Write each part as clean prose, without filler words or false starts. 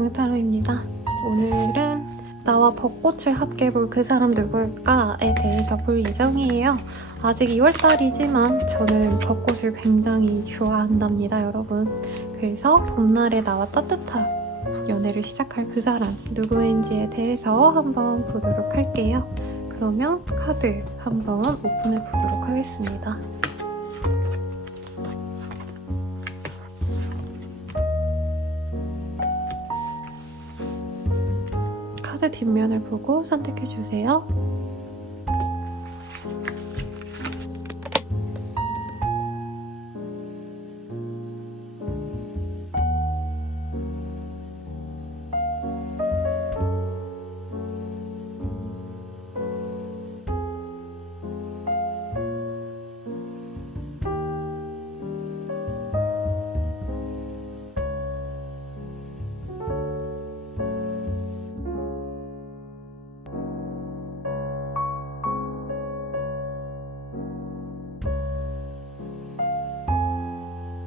안녕, 타로입니다. 오늘은 나와 벚꽃을 함께 볼 그 사람 누굴까에 대해서 볼 예정이에요. 아직 2월달이지만 저는 벚꽃을 굉장히 좋아한답니다, 여러분. 그래서 봄날에 나와 따뜻한 연애를 시작할 그 사람 누구인지에 대해서 한번 보도록 할게요. 그러면 카드 한번 오픈해 보도록 하겠습니다. 카드 뒷면을 보고 선택해주세요.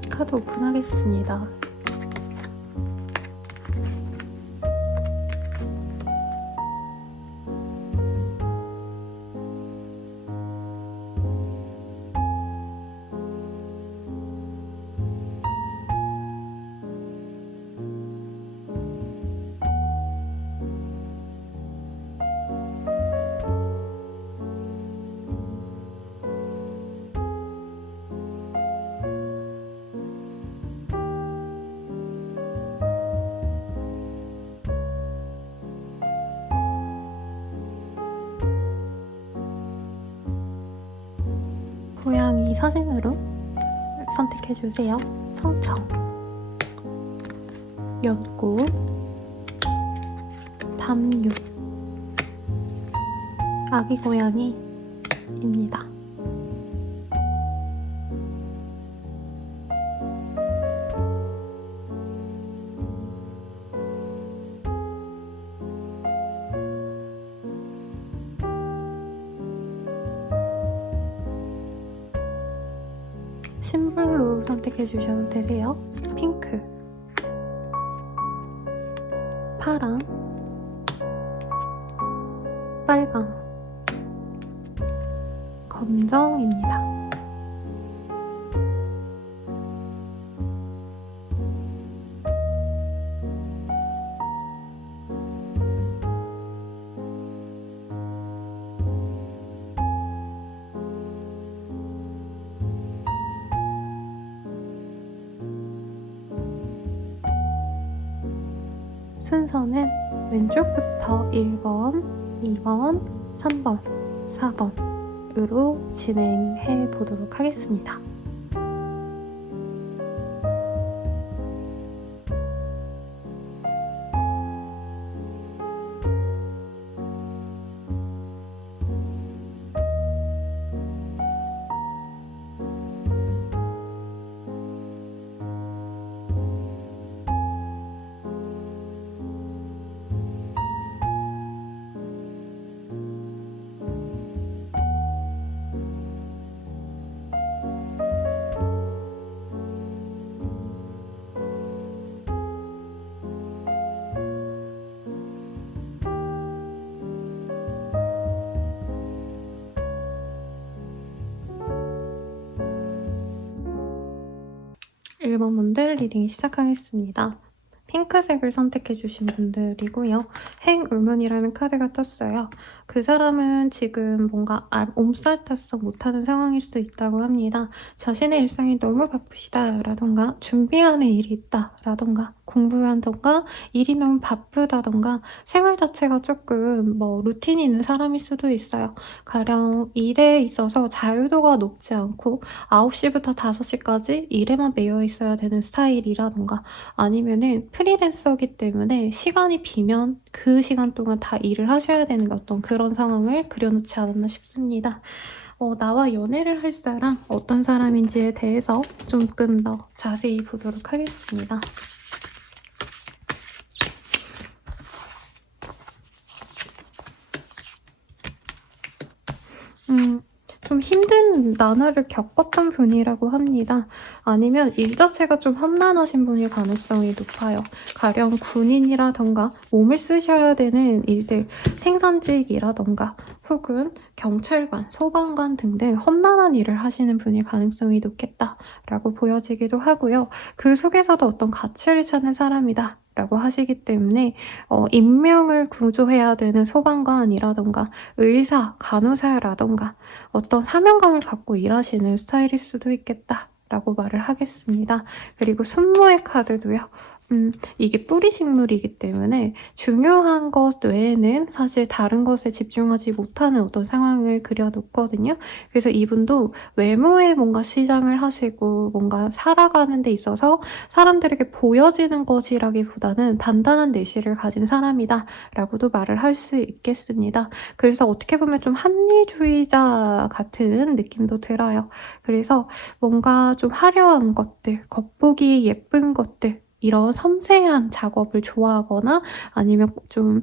카드 오픈하겠습니다. 고양이 사진으로 선택해주세요. 성청, 연꽃, 담요, 아기 고양이입니다. 심블로 선택해 주셔도 되세요. 핑크, 파랑, 빨강, 검정입니다. 순서는 왼쪽부터 1번, 2번, 3번, 4번으로 진행해 보도록 하겠습니다. 일 번 분들 리딩 시작하겠습니다. 핑크색을 선택해주신 분들이고요. 행울문이라는 카드가 떴어요. 그 사람은 지금 뭔가 옴살타성 못하는 상황일 수도 있다고 합니다. 자신의 일상이 너무 바쁘시다라던가 준비하는 일이 있다라던가 공부한던가 일이 너무 바쁘다던가 생활 자체가 조금 루틴이 있는 사람일 수도 있어요. 가령 일에 있어서 자유도가 높지 않고 9시부터 5시까지 일에만 매여 있어야 되는 스타일이라던가 아니면은 프리랜서이기 때문에 시간이 비면 그 시간 동안 다 일을 하셔야 되는 어떤 그런 상황을 그려놓지 않았나 싶습니다. 나와 연애를 할 사람, 어떤 사람인지에 대해서 조금 더 자세히 보도록 하겠습니다. 좀 힘든 나날을 겪었던 분이라고 합니다. 아니면 일 자체가 좀 험난하신 분일 가능성이 높아요. 가령 군인이라던가 몸을 쓰셔야 되는 일들, 생산직이라던가 혹은 경찰관, 소방관 등등 험난한 일을 하시는 분일 가능성이 높겠다라고 보여지기도 하고요. 그 속에서도 어떤 가치를 찾는 사람이다 라고 하시기 때문에 인명을 구조해야 되는 소방관이라던가 의사, 간호사라던가 어떤 사명감을 갖고 일하시는 스타일일 수도 있겠다라고 말을 하겠습니다. 그리고 순모의 카드도요. 이게 뿌리 식물이기 때문에 중요한 것 외에는 사실 다른 것에 집중하지 못하는 어떤 상황을 그려놓거든요. 그래서 이분도 외모에 뭔가 시장을 하시고 뭔가 살아가는 데 있어서 사람들에게 보여지는 것이라기보다는 단단한 내실을 가진 사람이다 라고도 말을 할 수 있겠습니다. 그래서 어떻게 보면 좀 합리주의자 같은 느낌도 들어요. 그래서 뭔가 좀 화려한 것들, 겉보기 예쁜 것들 이런 섬세한 작업을 좋아하거나 아니면 좀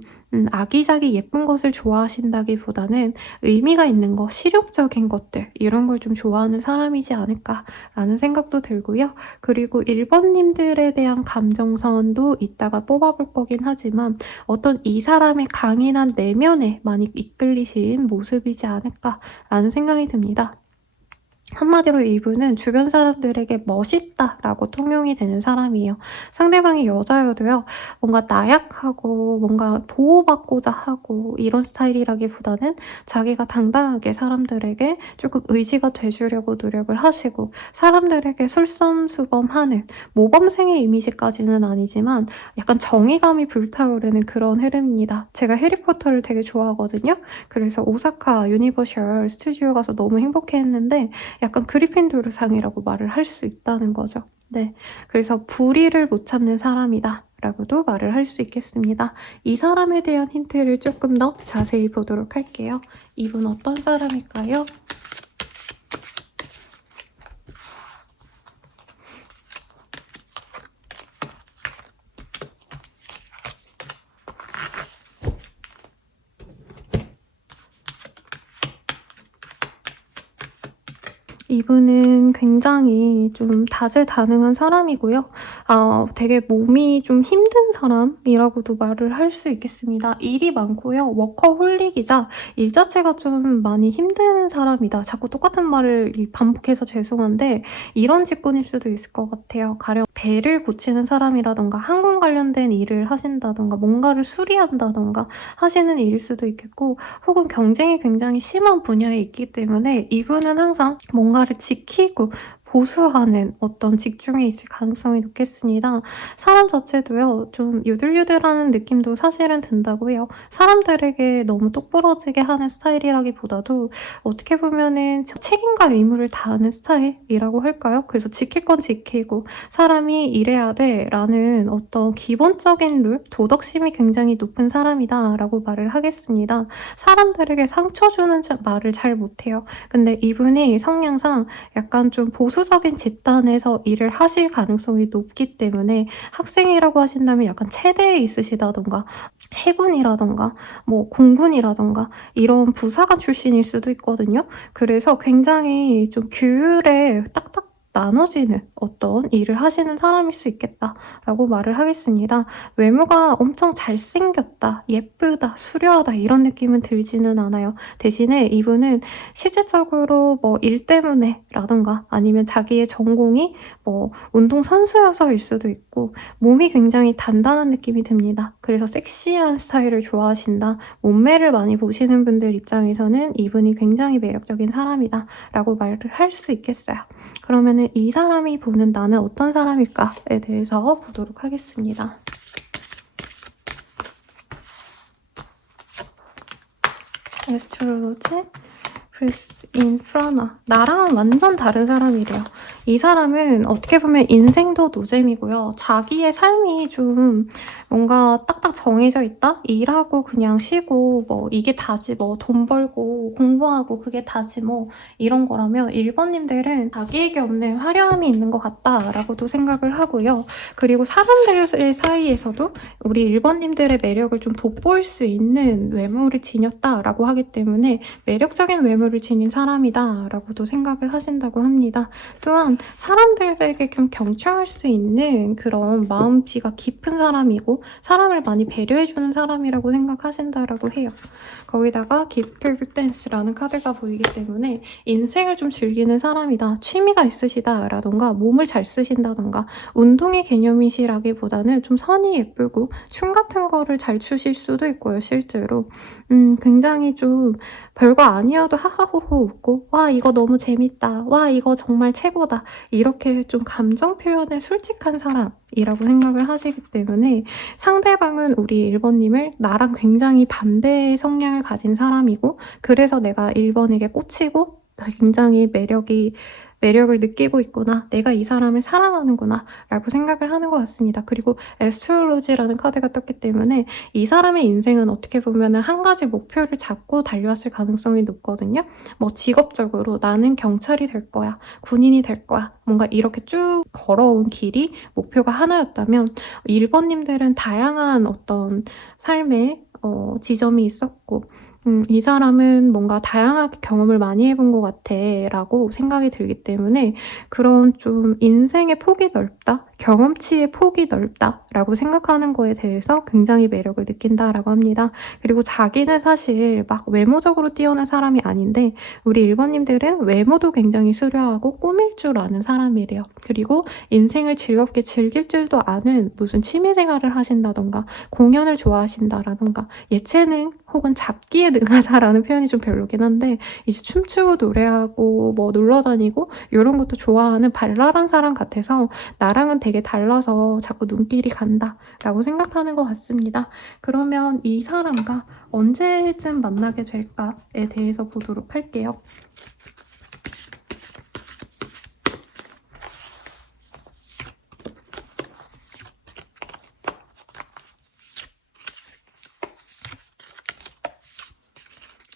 아기자기 예쁜 것을 좋아하신다기보다는 의미가 있는 것, 실용적인 것들 이런 걸 좀 좋아하는 사람이지 않을까라는 생각도 들고요. 그리고 1번님들에 대한 감정선도 이따가 뽑아볼 거긴 하지만 어떤 이 사람의 강인한 내면에 많이 이끌리신 모습이지 않을까라는 생각이 듭니다. 한마디로 이분은 주변 사람들에게 멋있다라고 통용이 되는 사람이에요. 상대방이 여자여도요. 뭔가 나약하고 뭔가 보호받고자 하고 이런 스타일이라기보다는 자기가 당당하게 사람들에게 조금 의지가 돼주려고 노력을 하시고 사람들에게 솔선수범하는 모범생의 이미지까지는 아니지만 약간 정의감이 불타오르는 그런 흐름입니다. 제가 해리포터를 되게 좋아하거든요. 그래서 오사카 유니버셜 스튜디오 가서 너무 행복해했는데 약간 그리핀도르상이라고 말을 할 수 있다는 거죠. 네, 그래서 불의를 못 참는 사람이다 라고도 말을 할 수 있겠습니다. 이 사람에 대한 힌트를 조금 더 자세히 보도록 할게요. 이분 어떤 사람일까요? 이분은 굉장히 좀 다재다능한 사람이고요. 되게 몸이 좀 힘든 사람이라고도 말을 할 수 있겠습니다. 일이 많고요. 워커홀릭이자 일 자체가 좀 많이 힘든 사람이다. 자꾸 똑같은 말을 반복해서 죄송한데 이런 직군일 수도 있을 것 같아요. 가령 배를 고치는 사람이라던가 항공 관련된 일을 하신다던가 뭔가를 수리한다던가 하시는 일일 수도 있겠고 혹은 경쟁이 굉장히 심한 분야에 있기 때문에 이분은 항상 뭔가를 지키고 보수하는 어떤 직종에 있을 가능성이 높겠습니다. 사람 자체도요. 좀 유들유들하는 느낌도 사실은 든다고 해요. 사람들에게 너무 똑부러지게 하는 스타일이라기보다도 어떻게 보면은 책임과 의무를 다하는 스타일이라고 할까요? 그래서 지킬 건 지키고 사람이 이래야 돼 라는 어떤 기본적인 룰, 도덕심이 굉장히 높은 사람이다 라고 말을 하겠습니다. 사람들에게 상처 주는 말을 잘 못해요. 근데 이분이 성향상 약간 좀 보수적인 집단에서 일을 하실 가능성이 높기 때문에 학생이라고 하신다면 약간 체대에 있으시다던가 해군이라던가 뭐 공군이라던가 이런 부사관 출신일 수도 있거든요. 그래서 굉장히 좀 규율에 딱딱 나눠지는 어떤 일을 하시는 사람일 수 있겠다라고 말을 하겠습니다. 외모가 엄청 잘생겼다, 예쁘다, 수려하다 이런 느낌은 들지는 않아요. 대신에 이분은 실질적으로 뭐 일 때문에 라던가 아니면 자기의 전공이 뭐 운동선수여서일 수도 있고 몸이 굉장히 단단한 느낌이 듭니다. 그래서 섹시한 스타일을 좋아하신다. 몸매를 많이 보시는 분들 입장에서는 이분이 굉장히 매력적인 사람이다 라고 말을 할 수 있겠어요. 그러면은 이 사람이 보는 나는 어떤 사람일까에 대해서 보도록 하겠습니다. 에스트롤로지 프레스 인프라나 나랑은 완전 다른 사람이래요. 이 사람은 어떻게 보면 인생도 노잼이고요. 자기의 삶이 좀 뭔가 딱딱 정해져 있다? 일하고 그냥 쉬고 뭐 이게 다지 뭐 돈 벌고 공부하고 그게 다지 뭐 이런 거라면 1번님들은 자기에게 없는 화려함이 있는 것 같다라고도 생각을 하고요. 그리고 사람들 사이에서도 우리 1번님들의 매력을 좀 돋보일 수 있는 외모를 지녔다라고 하기 때문에 매력적인 외모를 목표를 지닌 사람이다 라고도 생각을 하신다고 합니다. 또한 사람들에게 좀 경청할 수 있는 그런 마음씨가 깊은 사람이고 사람을 많이 배려해주는 사람이라고 생각하신다라고 해요. 거기다가 기프트 댄스라는 카드가 보이기 때문에 인생을 좀 즐기는 사람이다. 취미가 있으시다라던가 몸을 잘 쓰신다던가 운동의 개념이시라기보다는 좀 선이 예쁘고 춤 같은 거를 잘 추실 수도 있고요. 실제로 굉장히 좀 별거 아니어도 하하호호 웃고 와 이거 너무 재밌다. 와 이거 정말 최고다. 이렇게 좀 감정 표현에 솔직한 사람이라고 생각을 하시기 때문에 상대방은 우리 1번님을 나랑 굉장히 반대의 성향을 가진 사람이고 그래서 내가 1번에게 꽂히고 굉장히 매력을 느끼고 있구나. 내가 이 사람을 사랑하는구나 라고 생각을 하는 것 같습니다. 그리고 애스트롤로지라는 카드가 떴기 때문에 이 사람의 인생은 어떻게 보면 한 가지 목표를 잡고 달려왔을 가능성이 높거든요. 뭐 직업적으로 나는 경찰이 될 거야. 군인이 될 거야. 뭔가 이렇게 쭉 걸어온 길이 목표가 하나였다면 1번님들은 다양한 어떤 삶의 지점이 있었고 이 사람은 뭔가 다양하게 경험을 많이 해본 것 같아 라고 생각이 들기 때문에 그런 좀 인생의 폭이 넓다, 경험치의 폭이 넓다 라고 생각하는 거에 대해서 굉장히 매력을 느낀다라고 합니다. 그리고 자기는 사실 막 외모적으로 뛰어난 사람이 아닌데 우리 1번님들은 외모도 굉장히 수려하고 꾸밀 줄 아는 사람이래요. 그리고 인생을 즐겁게 즐길 줄도 아는 무슨 취미생활을 하신다던가 공연을 좋아하신다라던가 예체능 혹은 잡기에 능하다라는 표현이 좀 별로긴 한데 이제 춤추고 노래하고 뭐 놀러다니고 이런 것도 좋아하는 발랄한 사람 같아서 나랑은 되게 달라서 자꾸 눈길이 간다 라고 생각하는 것 같습니다. 그러면 이 사람과 언제쯤 만나게 될까에 대해서 보도록 할게요.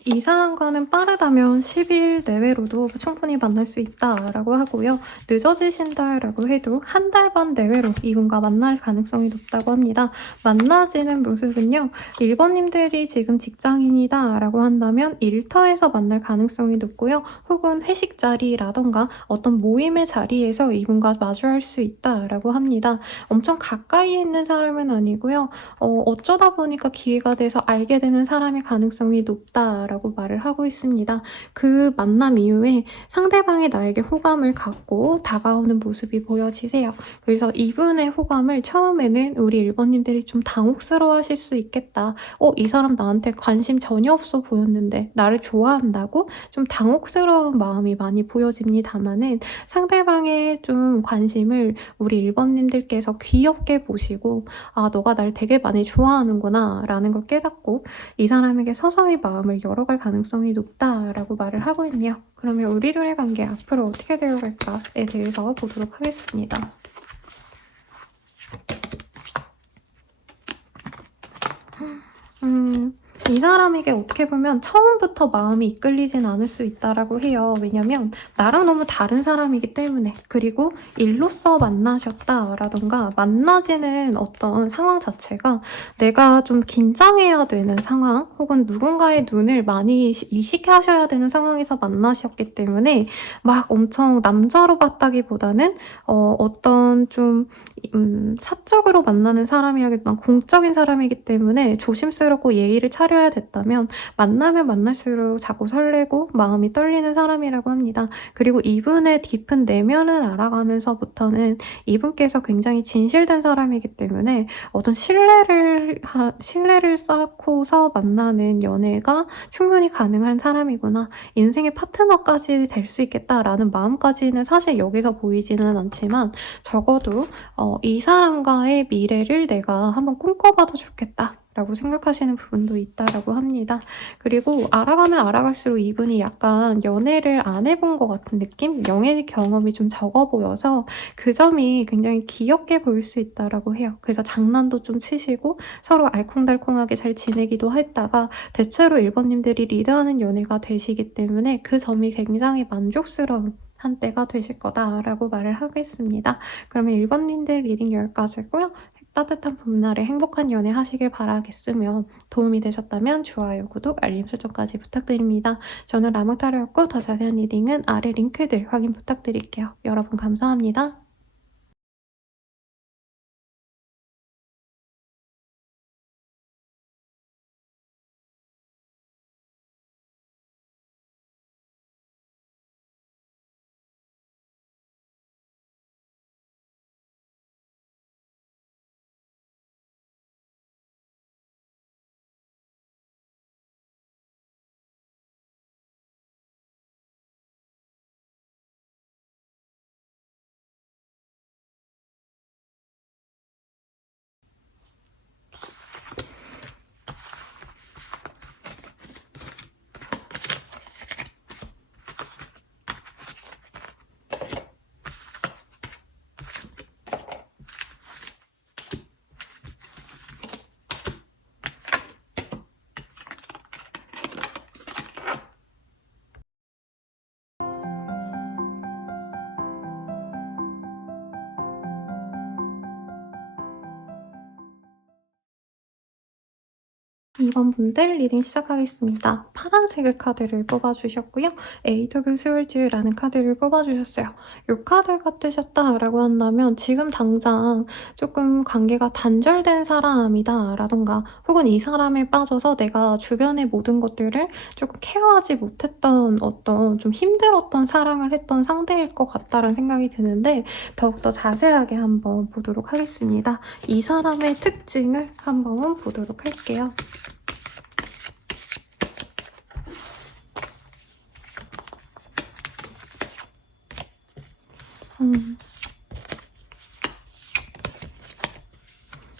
이 사람과는 빠르다면 10일 내외로도 충분히 만날 수 있다라고 하고요. 늦어지신다라고 해도 한 달 반 내외로 이분과 만날 가능성이 높다고 합니다. 만나지는 모습은요. 1번님들이 지금 직장인이다라고 한다면 일터에서 만날 가능성이 높고요. 혹은 회식 자리라던가 어떤 모임의 자리에서 이분과 마주할 수 있다라고 합니다. 엄청 가까이 있는 사람은 아니고요. 어쩌다 보니까 기회가 돼서 알게 되는 사람의 가능성이 높다라고 말을 하고 있습니다. 그 만남 이후에 상대방이 나에게 호감을 갖고 다가오는 모습이 보여지세요. 그래서 이분의 호감을 처음에는 우리 1번님들이 좀 당혹스러워 하실 수 있겠다. 이 사람 나한테 관심 전혀 없어 보였는데 나를 좋아한다고? 좀 당혹스러운 마음이 많이 보여집니다만은 상대방의 좀 관심을 우리 1번님들께서 귀엽게 보시고 아 너가 날 되게 많이 좋아하는구나 라는 걸 깨닫고 이 사람에게 서서히 마음을 열어갈 가능성이 높다라고 말을 하고 있네요. 그러면 우리 둘의 관계 앞으로 어떻게 되어갈까에 대해서 보도록 하겠습니다. 이 사람에게 어떻게 보면 처음부터 마음이 이끌리진 않을 수 있다라고 해요. 왜냐면 나랑 너무 다른 사람이기 때문에. 그리고 일로서 만나셨다라던가 만나지는 어떤 상황 자체가 내가 좀 긴장해야 되는 상황 혹은 누군가의 눈을 많이 이식하셔야 되는 상황에서 만나셨기 때문에 막 엄청 남자로 봤다기보다는 어떤 좀 사적으로 만나는 사람이라기보다는 공적인 사람이기 때문에 조심스럽고 예의를 차려야 됐다면 만나면 만날수록 자꾸 설레고 마음이 떨리는 사람이라고 합니다. 그리고 이분의 깊은 내면을 알아가면서부터는 이분께서 굉장히 진실된 사람이기 때문에 어떤 신뢰를 쌓고서 만나는 연애가 충분히 가능한 사람이구나. 인생의 파트너까지 될 수 있겠다라는 마음까지는 사실 여기서 보이지는 않지만 적어도 이 사람과의 미래를 내가 한번 꿈꿔봐도 좋겠다 라고 생각하시는 부분도 있다라고 합니다. 그리고 알아가면 알아갈수록 이분이 약간 연애를 안 해본 것 같은 느낌? 연애 경험이 좀 적어 보여서 그 점이 굉장히 귀엽게 보일 수 있다라고 해요. 그래서 장난도 좀 치시고 서로 알콩달콩하게 잘 지내기도 했다가 대체로 1번님들이 리드하는 연애가 되시기 때문에 그 점이 굉장히 만족스러운 한때가 되실 거다라고 말을 하겠습니다. 그러면 1번님들 리딩 여기까지고요. 따뜻한 봄날에 행복한 연애 하시길 바라겠으며 도움이 되셨다면 좋아요, 구독, 알림 설정까지 부탁드립니다. 저는 라몽타로였고 더 자세한 리딩은 아래 링크들 확인 부탁드릴게요. 여러분 감사합니다. 이번 분들 리딩 시작하겠습니다. 파란색의 카드를 뽑아주셨고요. AW 스월즈라는 카드를 뽑아주셨어요. 이 카드가 뜨셨다라고 한다면 지금 당장 조금 관계가 단절된 사람이다 라던가 혹은 이 사람에 빠져서 내가 주변의 모든 것들을 조금 케어하지 못했던 어떤 좀 힘들었던 사랑을 했던 상대일 것 같다라는 생각이 드는데 더욱더 자세하게 한번 보도록 하겠습니다. 이 사람의 특징을 한번 보도록 할게요.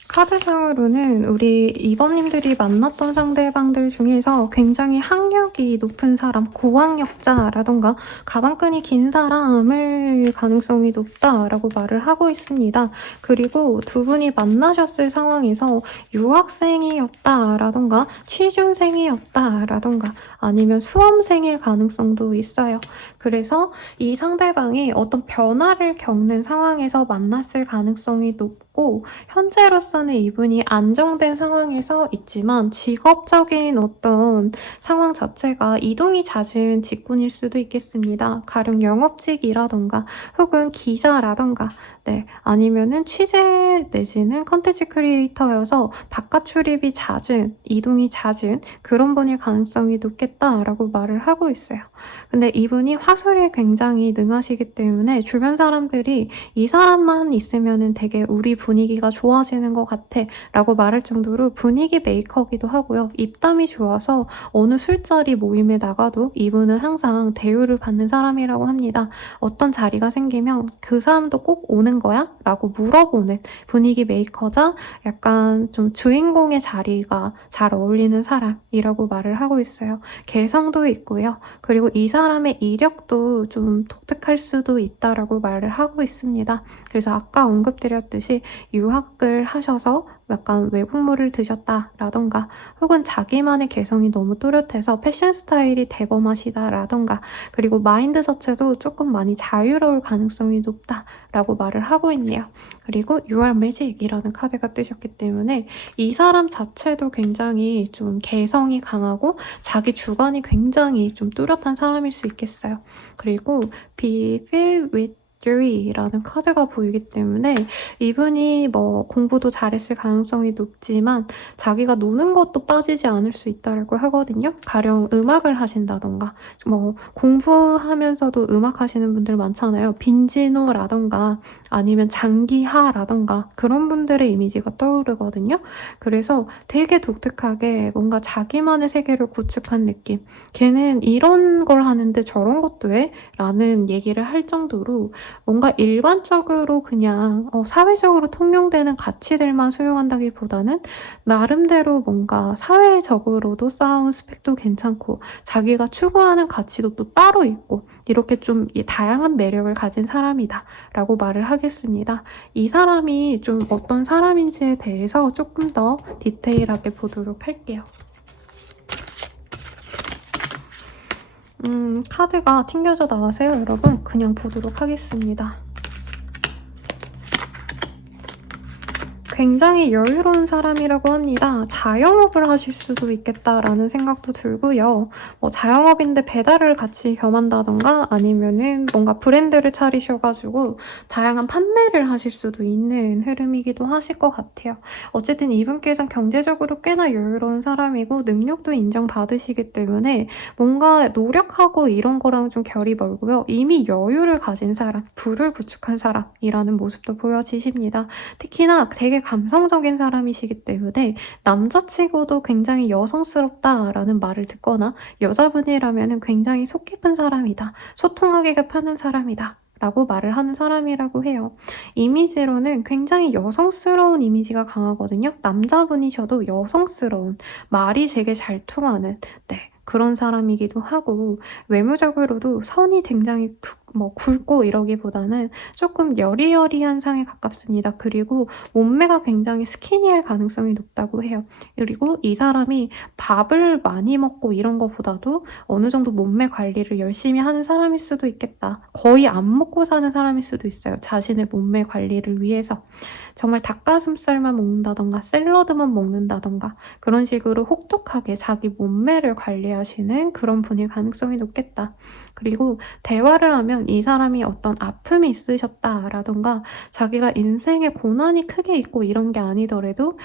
카드상으로는 우리 이번님들이 만났던 상대방들 중에서 굉장히 학력이 높은 사람, 고학력자라던가 가방끈이 긴 사람을 가능성이 높다라고 말을 하고 있습니다. 그리고 두 분이 만나셨을 상황에서 유학생이었다라던가 취준생이었다라던가 아니면 수험생일 가능성도 있어요. 그래서 이 상대방이 어떤 변화를 겪는 상황에서 만났을 가능성이 높고 현재로서는 이분이 안정된 상황에서 있지만 직업적인 어떤 상황 자체가 이동이 잦은 직군일 수도 있겠습니다. 가령 영업직이라던가 혹은 기자라던가 네, 아니면은 취재 내지는 컨텐츠 크리에이터여서 바깥 출입이 잦은, 이동이 잦은 그런 분일 가능성이 높겠다라고 말을 하고 있어요. 근데 이분이 화술에 굉장히 능하시기 때문에 주변 사람들이 이 사람만 있으면은 되게 우리 분위기가 좋아지는 것 같아 라고 말할 정도로 분위기 메이커기도 하고요. 입담이 좋아서 어느 술자리 모임에 나가도 이분은 항상 대우를 받는 사람이라고 합니다. 어떤 자리가 생기면 그 사람도 꼭 오는 거야? 라고 물어보는 분위기 메이커자 약간 좀 주인공의 자리가 잘 어울리는 사람이라고 말을 하고 있어요. 개성도 있고요. 그리고 이 사람의 이력도 좀 독특할 수도 있다라고 말을 하고 있습니다. 그래서 아까 언급드렸듯이 유학을 하셔서 약간 외국물을 드셨다라던가 혹은 자기만의 개성이 너무 또렷해서 패션 스타일이 대범하시다라던가 그리고 마인드 자체도 조금 많이 자유로울 가능성이 높다라고 말을 하고 있네요. 그리고 You are magic이라는 카드가 뜨셨기 때문에 이 사람 자체도 굉장히 좀 개성이 강하고 자기 주관이 굉장히 좀 뚜렷한 사람일 수 있겠어요. 그리고 Be filled with Joy라는 카드가 보이기 때문에 이분이 뭐 공부도 잘했을 가능성이 높지만 자기가 노는 것도 빠지지 않을 수 있다고 하거든요. 가령 음악을 하신다던가 뭐 공부하면서도 음악 하시는 분들 많잖아요. 빈지노라던가 아니면 장기하라던가 그런 분들의 이미지가 떠오르거든요. 그래서 되게 독특하게 뭔가 자기만의 세계를 구축한 느낌. 걔는 이런 걸 하는데 저런 것도 해? 라는 얘기를 할 정도로 뭔가 일반적으로 그냥 사회적으로 통용되는 가치들만 수용한다기보다는 나름대로 뭔가 사회적으로도 쌓아온 스펙도 괜찮고 자기가 추구하는 가치도 또 따로 있고 이렇게 좀 다양한 매력을 가진 사람이다 라고 말을 하겠습니다. 이 사람이 좀 어떤 사람인지에 대해서 조금 더 디테일하게 보도록 할게요. 카드가 튕겨져 나와서요, 여러분. 그냥 보도록 하겠습니다. 굉장히 여유로운 사람이라고 합니다. 자영업을 하실 수도 있겠다라는 생각도 들고요. 뭐 자영업인데 배달을 같이 겸한다던가 아니면은 뭔가 브랜드를 차리셔가지고 다양한 판매를 하실 수도 있는 흐름이기도 하실 것 같아요. 어쨌든 이분께서는 경제적으로 꽤나 여유로운 사람이고 능력도 인정받으시기 때문에 뭔가 노력하고 이런 거랑 좀 결이 멀고요. 이미 여유를 가진 사람, 부를 구축한 사람이라는 모습도 보여지십니다. 특히나 되게 감성적인 사람이시기 때문에 남자치고도 굉장히 여성스럽다라는 말을 듣거나 여자분이라면 굉장히 속 깊은 사람이다, 소통하기가 편한 사람이다 라고 말을 하는 사람이라고 해요. 이미지로는 굉장히 여성스러운 이미지가 강하거든요. 남자분이셔도 여성스러운, 말이 되게 잘 통하는 그런 사람이기도 하고, 외모적으로도 선이 굉장히 굵고 이러기보다는 조금 여리여리한 상에 가깝습니다. 그리고 몸매가 굉장히 스키니할 가능성이 높다고 해요. 그리고 이 사람이 밥을 많이 먹고 이런 것보다도 어느 정도 몸매 관리를 열심히 하는 사람일 수도 있겠다. 거의 안 먹고 사는 사람일 수도 있어요. 자신의 몸매 관리를 위해서. 정말 닭가슴살만 먹는다던가 샐러드만 먹는다던가 그런 식으로 혹독하게 자기 몸매를 관리하시는 그런 분일 가능성이 높겠다. 그리고 대화를 하면 이 사람이 어떤 아픔이 있으셨다라던가 자기가 인생에 고난이 크게 있고 이런 게 아니더라도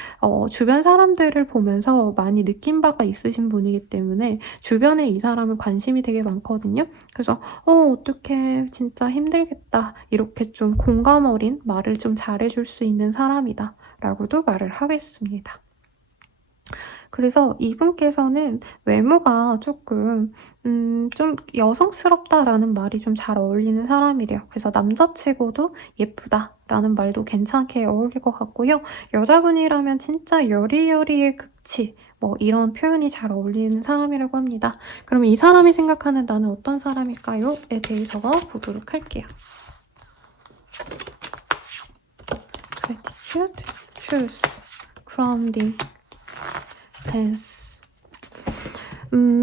주변 사람들을 보면서 많이 느낀 바가 있으신 분이기 때문에 주변에 이 사람은 관심이 되게 많거든요. 그래서 어떡해 진짜 힘들겠다 이렇게 좀 공감 어린 말을 좀 잘해줄 수 있는 사람이다 라고도 말을 하겠습니다. 그래서 이분께서는 외모가 조금 좀 여성스럽다라는 말이 좀 잘 어울리는 사람이래요. 그래서 남자치고도 예쁘다라는 말도 괜찮게 어울릴 것 같고요. 여자분이라면 진짜 여리여리의 극치 이런 표현이 잘 어울리는 사람이라고 합니다. 그럼 이 사람이 생각하는 나는 어떤 사람일까요? 에 대해서 보도록 할게요. Gratitude, truth, grounding, sense.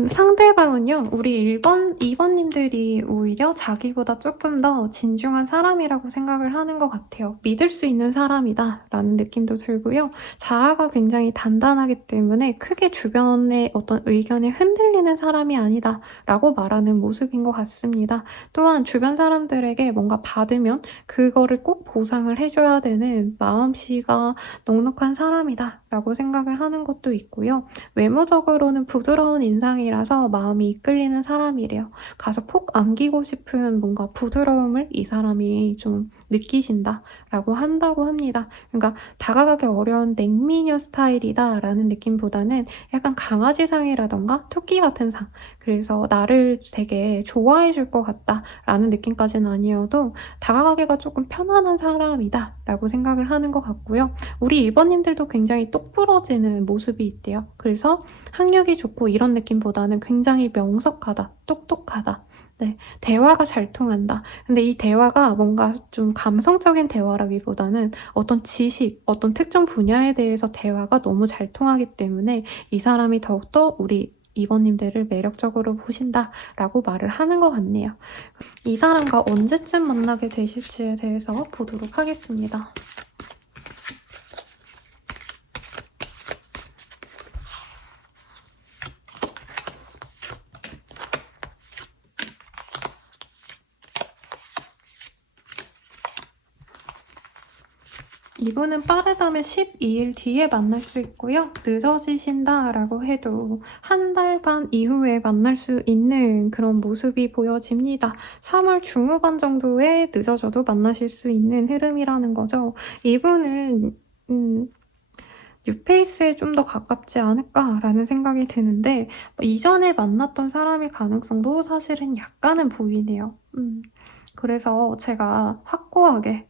상대방은요, 우리 2번님들이 오히려 자기보다 조금 더 진중한 사람이라고 생각을 하는 것 같아요. 믿을 수 있는 사람이다 라는 느낌도 들고요. 자아가 굉장히 단단하기 때문에 크게 주변의 어떤 의견에 흔들리는 사람이 아니다 라고 말하는 모습인 것 같습니다. 또한 주변 사람들에게 뭔가 받으면 그거를 꼭 보상을 해줘야 되는 마음씨가 넉넉한 사람이다 라고 생각을 하는 것도 있고요. 외모적으로는 부드러운 인상이라서 마음이 이끌리는 사람이래요. 가서 폭 안기고 싶은 뭔가 부드러움을 이 사람이 좀 느끼신다라고 한다고 합니다. 그러니까 다가가기 어려운 냉미녀 스타일이다라는 느낌보다는 약간 강아지상이라던가 토끼 같은 상, 그래서 나를 되게 좋아해 줄 것 같다라는 느낌까지는 아니어도 다가가기가 조금 편안한 사람이다라고 생각을 하는 것 같고요. 우리 2번님들도 굉장히 똑부러지는 모습이 있대요. 그래서 학력이 좋고 이런 느낌보다는 굉장히 명석하다, 똑똑하다. 대화가 잘 통한다. 근데 이 대화가 뭔가 좀 감성적인 대화라기보다는 어떤 지식, 어떤 특정 분야에 대해서 대화가 너무 잘 통하기 때문에 이 사람이 더욱더 우리 2번님들을 매력적으로 보신다라고 말을 하는 것 같네요. 이 사람과 언제쯤 만나게 되실지에 대해서 보도록 하겠습니다. 이분은 빠르다면 12일 뒤에 만날 수 있고요. 늦어지신다라고 해도 한 달 반 이후에 만날 수 있는 그런 모습이 보여집니다. 3월 중후반 정도에 늦어져도 만나실 수 있는 흐름이라는 거죠. 이분은 뉴페이스에 좀 더 가깝지 않을까라는 생각이 드는데 이전에 만났던 사람의 가능성도 사실은 약간은 보이네요. 그래서 제가 확고하게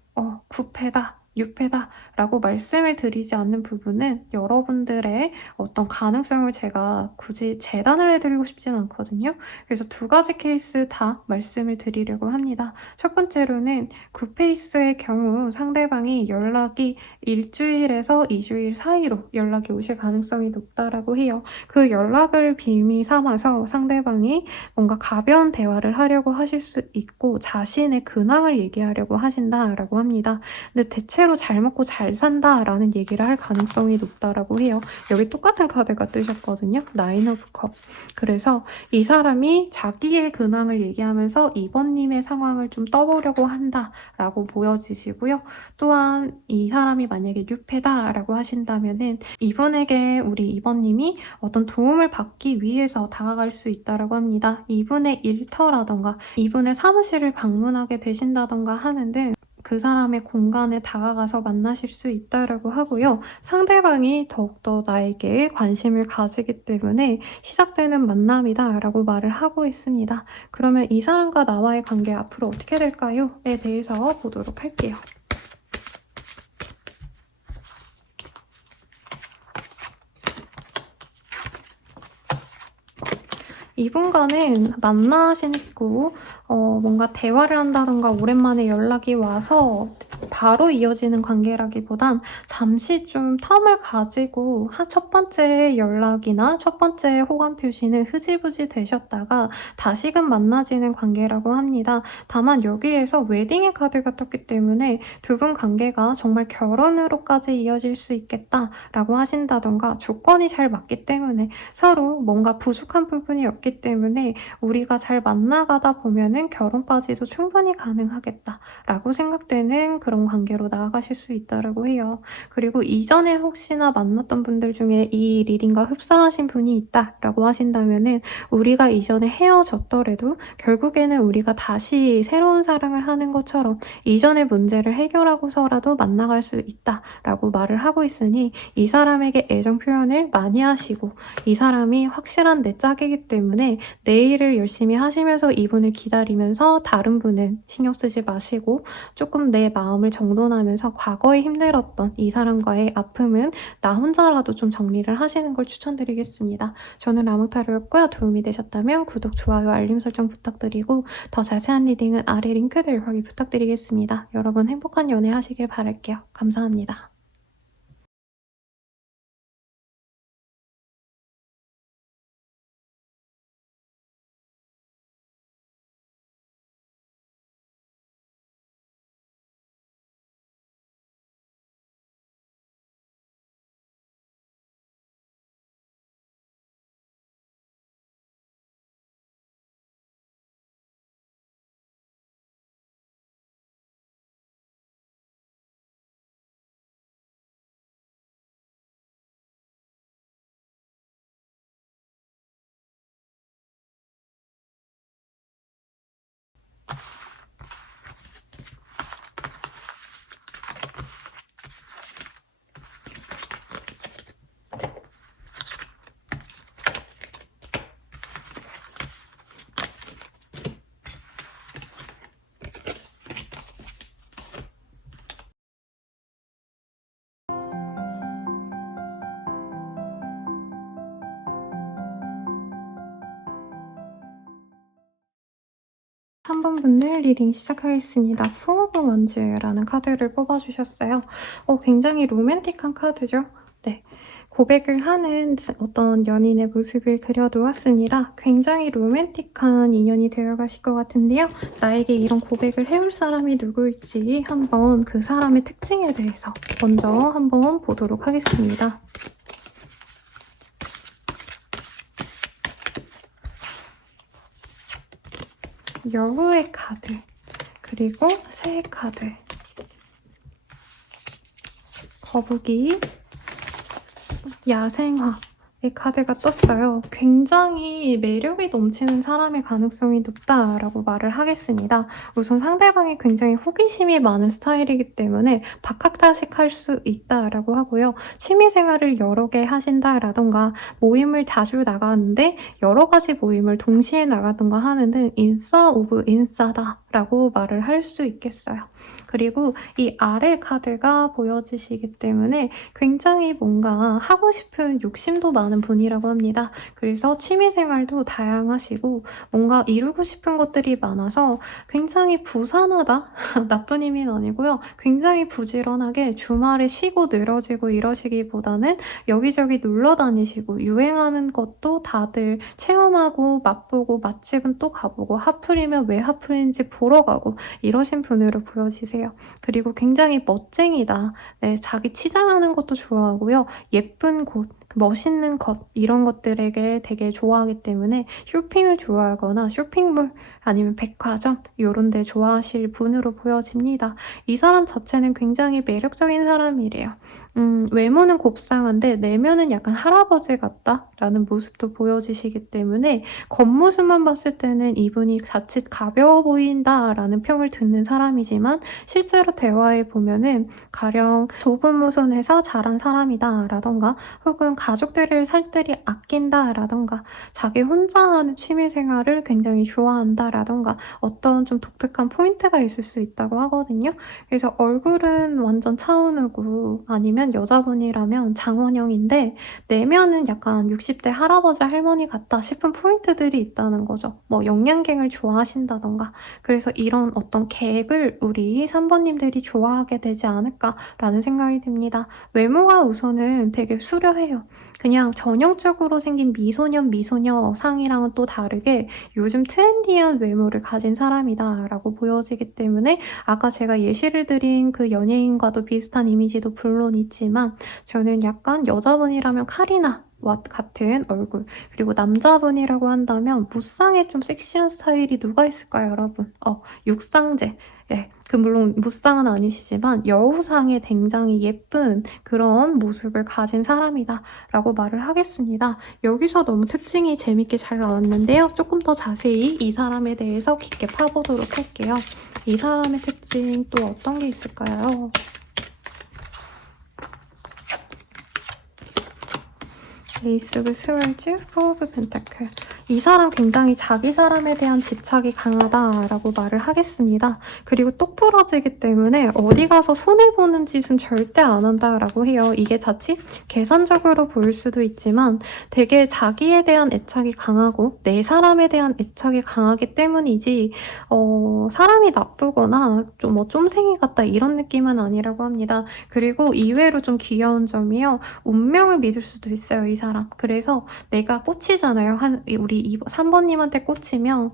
구패다, 뉴패다 라고 말씀을 드리지 않는 부분은 여러분들의 어떤 가능성을 제가 굳이 재단을 해드리고 싶지는 않거든요. 그래서 두 가지 케이스 다 말씀을 드리려고 합니다. 첫 번째로는 구페이스의 경우 상대방이 연락이 일주일에서 2주일 사이로 연락이 오실 가능성이 높다라고 해요. 그 연락을 빌미 삼아서 상대방이 뭔가 가벼운 대화를 하려고 하실 수 있고 자신의 근황을 얘기하려고 하신다라고 합니다. 근데 대체로 제대로 잘 먹고 잘 산다라는 얘기를 할 가능성이 높다라고 해요. 여기 똑같은 카드가 뜨셨거든요. 나인 오브 컵. 그래서 이 사람이 자기의 근황을 얘기하면서 이번님의 상황을 좀 떠보려고 한다라고 보여지시고요. 또한 이 사람이 만약에 뉴페다라고 하신다면은 이분에게 우리 이번님이 어떤 도움을 받기 위해서 다가갈 수 있다라고 합니다. 이분의 일터라던가 이분의 사무실을 방문하게 되신다던가 하는 등 그 사람의 공간에 다가가서 만나실 수 있다라고 하고요. 상대방이 더욱더 나에게 관심을 가지기 때문에 시작되는 만남이다라고 말을 하고 있습니다. 그러면 이 사람과 나와의 관계 앞으로 어떻게 될까요?에 대해서 보도록 할게요. 이분과는 만나시고 뭔가 대화를 한다던가 오랜만에 연락이 와서 바로 이어지는 관계라기보단 잠시 좀 텀을 가지고 첫 번째 연락이나 첫 번째 호감 표시는 흐지부지 되셨다가 다시금 만나지는 관계라고 합니다. 다만 여기에서 웨딩의 카드가 떴기 때문에 두 분 관계가 정말 결혼으로까지 이어질 수 있겠다라고 하신다던가 조건이 잘 맞기 때문에 서로 뭔가 부족한 부분이 없기 때문에 우리가 잘 만나가다 보면은 결혼까지도 충분히 가능하겠다라고 생각되는 그런 관계로 나아가실 수 있다라고 해요. 그리고 이전에 혹시나 만났던 분들 중에 이 리딩과 흡사하신 분이 있다라고 하신다면은 우리가 이전에 헤어졌더라도 결국에는 우리가 다시 새로운 사랑을 하는 것처럼 이전의 문제를 해결하고서라도 만나갈 수 있다라고 말을 하고 있으니 이 사람에게 애정 표현을 많이 하시고 이 사람이 확실한 내 짝이기 때문에 내일을 열심히 하시면서 이분을 기다리면서 다른 분은 신경 쓰지 마시고 조금 내 마음을 정돈하면서 과거에 힘들었던 이 사람과의 아픔은 나 혼자라도 좀 정리를 하시는 걸 추천드리겠습니다. 저는 라무타로였고요. 도움이 되셨다면 구독, 좋아요, 알림 설정 부탁드리고 더 자세한 리딩은 아래 링크들 확인 부탁드리겠습니다. 여러분 행복한 연애 하시길 바랄게요. 감사합니다. 한 번 분들 리딩 시작하겠습니다. Four of Wands라는 카드를 뽑아주셨어요. 굉장히 로맨틱한 카드죠? 네. 고백을 하는 어떤 연인의 모습을 그려놓았습니다. 굉장히 로맨틱한 인연이 되어가실 것 같은데요. 나에게 이런 고백을 해올 사람이 누구일지 한번 그 사람의 특징에 대해서 먼저 한번 보도록 하겠습니다. 여우의 카드, 그리고 새의 카드, 거북이, 야생화의 카드가 떴어요. 굉장히 매력이 넘치는 사람의 가능성이 높다라고 말을 하겠습니다. 우선 상대방이 굉장히 호기심이 많은 스타일이기 때문에 박학다식할 수 있다라고 하고요. 취미생활을 여러 개 하신다라던가 모임을 자주 나가는데 여러 가지 모임을 동시에 나가던가 하는 등 인싸 오브 인싸다라고 말을 할 수 있겠어요. 그리고 이 아래 카드가 보여지시기 때문에 굉장히 뭔가 하고 싶은 욕심도 많은 좋아하는 분이라고 합니다. 그래서 취미생활도 다양하시고 뭔가 이루고 싶은 것들이 많아서 굉장히 부산하다? 나쁜 의미는 아니고요. 굉장히 부지런하게 주말에 쉬고 늘어지고 이러시기보다는 여기저기 놀러 다니시고 유행하는 것도 다들 체험하고 맛보고 맛집은 또 가보고 핫플이면 왜 핫플인지 보러 가고 이러신 분으로 보여지세요. 그리고 굉장히 멋쟁이다. 네, 자기 치장하는 것도 좋아하고요. 예쁜 곳, 멋있는 것 이런 것들에게 되게 좋아하기 때문에 쇼핑을 좋아하거나 쇼핑몰 아니면 백화점 이런 데 좋아하실 분으로 보여집니다. 이 사람 자체는 굉장히 매력적인 사람이래요. 외모는 곱상한데 내면은 약간 할아버지 같다라는 모습도 보여지시기 때문에 겉모습만 봤을 때는 이분이 자칫 가벼워 보인다라는 평을 듣는 사람이지만 실제로 대화해 보면은 가령 좁은 모선에서 자란 사람이다라던가 혹은 가족들을 살뜰히 아낀다라던가 자기 혼자 하는 취미 생활을 굉장히 좋아한다라던가 어떤 좀 독특한 포인트가 있을 수 있다고 하거든요. 그래서 얼굴은 완전 차은우고 아니면 여자분이라면 장원영인데 내면은 약간 60대 할아버지 할머니 같다 싶은 포인트들이 있다는 거죠. 뭐 영양갱을 좋아하신다던가. 그래서 이런 어떤 갭을 우리 3번님들이 좋아하게 되지 않을까라는 생각이 듭니다. 외모가 우선은 되게 수려해요. 그냥 전형적으로 생긴 미소년, 미소녀 상이랑은 또 다르게 요즘 트렌디한 외모를 가진 사람이다라고 보여지기 때문에 아까 제가 예시를 드린 그 연예인과도 비슷한 이미지도 물론 있지만 저는 약간 여자분이라면 카리나 와 같은 얼굴 그리고 남자분이라고 한다면 무쌍에 좀 섹시한 스타일이 누가 있을까요, 여러분? 육상제. 예, 그 물론 무쌍은 아니시지만 여우상에 굉장히 예쁜 그런 모습을 가진 사람이다라고 말을 하겠습니다. 여기서 너무 특징이 재밌게 잘 나왔는데요. 조금 더 자세히 이 사람에 대해서 깊게 파보도록 할게요. 이 사람의 특징 또 어떤 게 있을까요? 에이스 오브 스월즈, 포 오브 펜타클. 이 사람 굉장히 자기 사람에 대한 집착이 강하다라고 말을 하겠습니다. 그리고 똑부러지기 때문에 어디 가서 손해보는 짓은 절대 안 한다라고 해요. 이게 자칫 계산적으로 보일 수도 있지만 되게 자기에 대한 애착이 강하고 내 사람에 대한 애착이 강하기 때문이지 사람이 나쁘거나 좀 쫌생이 같다 이런 느낌은 아니라고 합니다. 그리고 이외로 좀 귀여운 점이요. 운명을 믿을 수도 있어요, 이 사람. 그래서 내가 꽂히잖아요. 우리 3번님한테 꽂히면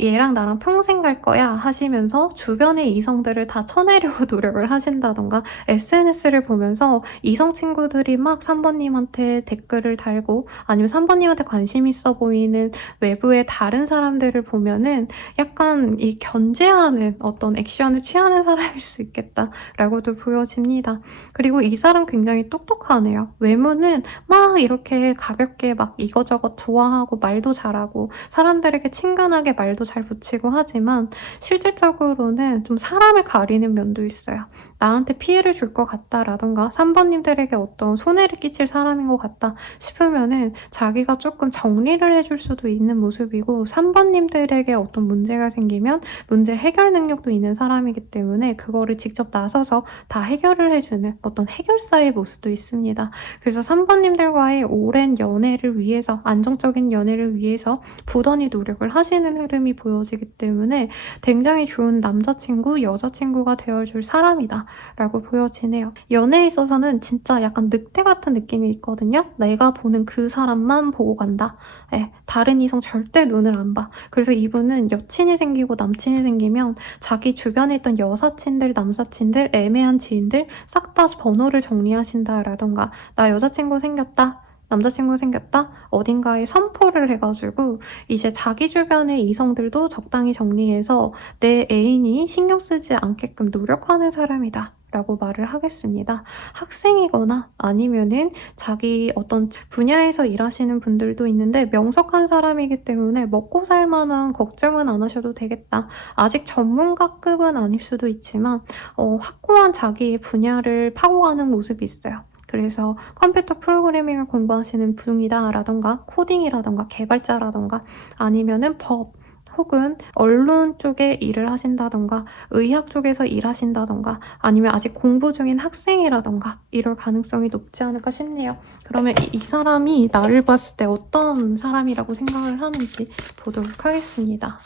얘랑 나랑 평생 갈 거야 하시면서 주변의 이성들을 다 쳐내려고 노력을 하신다던가 SNS를 보면서 이성 친구들이 막 3번님한테 댓글을 달고 아니면 3번님한테 관심 있어 보이는 외부의 다른 사람들을 보면은 약간 이 견제하는 어떤 액션을 취하는 사람일 수 있겠다라고도 보여집니다. 그리고 이 사람 굉장히 똑똑하네요. 외모는 막 이렇게 가볍게 막 이거저것 좋아하고 말도 잘하고 사람들에게 친근하게 말도 잘 붙이고 하지만 실질적으로는 좀 사람을 가리는 면도 있어요. 나한테 피해를 줄 것 같다라던가 3번님들에게 어떤 손해를 끼칠 사람인 것 같다 싶으면은 자기가 조금 정리를 해줄 수도 있는 모습이고 3번님들에게 어떤 문제가 생기면 문제 해결 능력도 있는 사람이기 때문에 그거를 직접 나서서 다 해결을 해주는 어떤 해결사의 모습도 있습니다. 그래서 3번님들과의 오랜 연애를 위해서 안정적인 연애를 위해서 부단히 노력을 하시는 흐름이 보여지기 때문에 굉장히 좋은 남자친구, 여자친구가 되어줄 사람이다 라고 보여지네요. 연애에 있어서는 진짜 약간 늑대 같은 느낌이 있거든요. 내가 보는 그 사람만 보고 간다. 네, 다른 이성 절대 눈을 안 봐. 그래서 이분은 여친이 생기고 남친이 생기면 자기 주변에 있던 여사친들, 남사친들, 애매한 지인들 싹 다 번호를 정리하신다라던가 나 여자친구 생겼다. 남자친구 생겼다? 어딘가에 선포를 해가지고 이제 자기 주변의 이성들도 적당히 정리해서 내 애인이 신경 쓰지 않게끔 노력하는 사람이다. 라고 말을 하겠습니다. 학생이거나 아니면은 자기 어떤 분야에서 일하시는 분들도 있는데 명석한 사람이기 때문에 먹고 살 만한 걱정은 안 하셔도 되겠다. 아직 전문가급은 아닐 수도 있지만 확고한 자기 분야를 파고가는 모습이 있어요. 그래서 컴퓨터 프로그래밍을 공부하시는 분이다라던가 코딩이라던가 개발자라던가 아니면은 법 혹은 언론 쪽에 일을 하신다든가 의학 쪽에서 일하신다든가 아니면 아직 공부 중인 학생이라든가 이럴 가능성이 높지 않을까 싶네요. 그러면 이 사람이 나를 봤을 때 어떤 사람이라고 생각을 하는지 보도록 하겠습니다.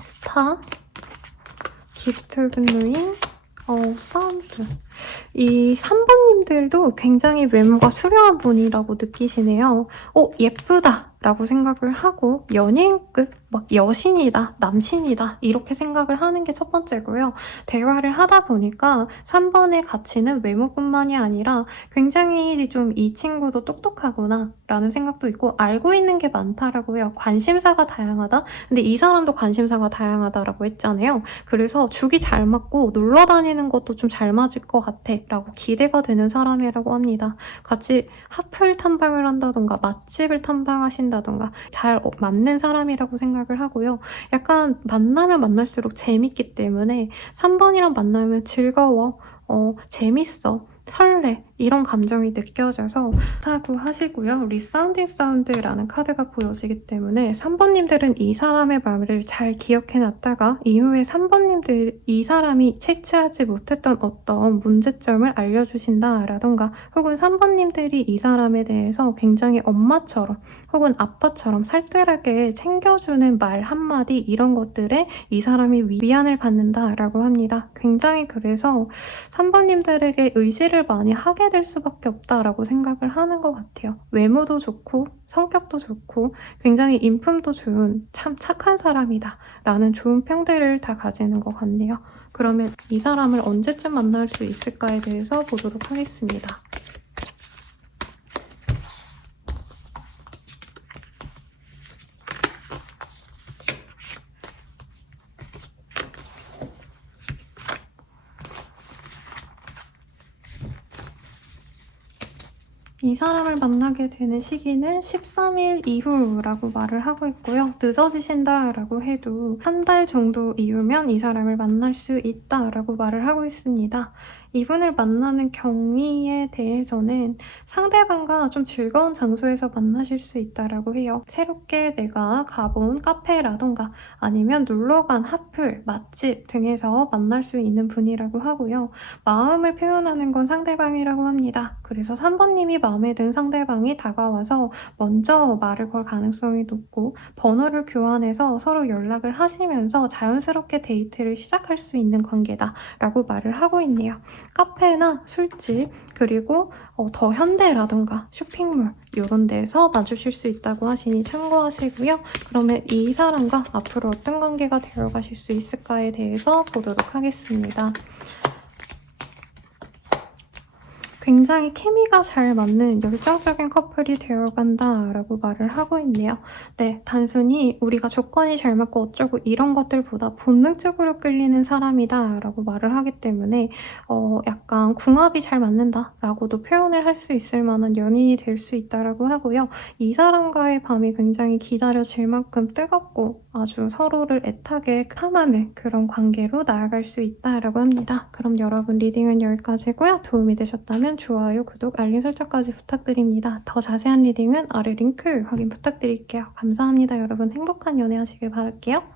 스타, 기프트 근루인, 사운드. 이 3번님들도 굉장히 외모가 수려한 분이라고 느끼시네요. 예쁘다 라고 생각을 하고 연예인급 막 여신이다, 남신이다 이렇게 생각을 하는 게 첫 번째고요. 대화를 하다 보니까 3번의 가치는 외모뿐만이 아니라 굉장히 좀 이 친구도 똑똑하구나 라는 생각도 있고 알고 있는 게 많다라고요. 관심사가 다양하다? 근데 이 사람도 관심사가 다양하다라고 했잖아요. 그래서 죽이 잘 맞고 놀러 다니는 것도 좀 잘 맞을 것 같아 라고 기대가 되는 사람이라고 합니다. 같이 핫플 탐방을 한다던가 맛집을 탐방하신다던가 잘 맞는 사람이라고 생각을 하고요. 약간 만나면 만날수록 재밌기 때문에 3번이랑 만나면 즐거워, 재밌어, 설레 이런 감정이 느껴져서 좋다고 하시고요. 리사운딩 사운드라는 카드가 보여지기 때문에 3번님들은 이 사람의 말을 잘 기억해놨다가 이후에 3번님들 이 사람이 채취하지 못했던 어떤 문제점을 알려주신다라던가 혹은 3번님들이 이 사람에 대해서 굉장히 엄마처럼 혹은 아빠처럼 살뜰하게 챙겨주는 말 한마디 이런 것들에 이 사람이 위안을 받는다라고 합니다. 굉장히 그래서 3번님들에게 의지를 많이 하게 될 수밖에 없다라고 생각을 하는 것 같아요. 외모도 좋고 성격도 좋고 굉장히 인품도 좋은 참 착한 사람이다 라는 좋은 평들을 다 가지는 것 같네요. 그러면 이 사람을 언제쯤 만날 수 있을까에 대해서 보도록 하겠습니다. 이 사람을 만나게 되는 시기는 13일 이후라고 말을 하고 있고요. 늦어지신다라고 해도 한 달 정도 이후면 이 사람을 만날 수 있다라고 말을 하고 있습니다. 이분을 만나는 경위에 대해서는 상대방과 좀 즐거운 장소에서 만나실 수 있다라고 해요. 새롭게 내가 가본 카페라던가 아니면 놀러간 핫플, 맛집 등에서 만날 수 있는 분이라고 하고요. 마음을 표현하는 건 상대방이라고 합니다. 그래서 3번님이 마음에 든 상대방이 다가와서 먼저 말을 걸 가능성이 높고 번호를 교환해서 서로 연락을 하시면서 자연스럽게 데이트를 시작할 수 있는 관계다라고 말을 하고 있네요. 카페나 술집 그리고 더 현대라던가 쇼핑몰 이런 데서 마주칠 수 있다고 하시니 참고하시고요. 그러면 이 사람과 앞으로 어떤 관계가 되어가실 수 있을까에 대해서 보도록 하겠습니다. 굉장히 케미가 잘 맞는 열정적인 커플이 되어간다라고 말을 하고 있네요. 네, 단순히 우리가 조건이 잘 맞고 어쩌고 이런 것들보다 본능적으로 끌리는 사람이다라고 말을 하기 때문에 약간 궁합이 잘 맞는다라고도 표현을 할 수 있을 만한 연인이 될 수 있다라고 하고요. 이 사람과의 밤이 굉장히 기다려질 만큼 뜨겁고 아주 서로를 애타게 탐하는 그런 관계로 나아갈 수 있다라고 합니다. 그럼 여러분 리딩은 여기까지고요. 도움이 되셨다면 좋아요, 구독, 알림 설정까지 부탁드립니다. 더 자세한 리딩은 아래 링크 확인 부탁드릴게요. 감사합니다. 여러분 행복한 연애 하시길 바랄게요.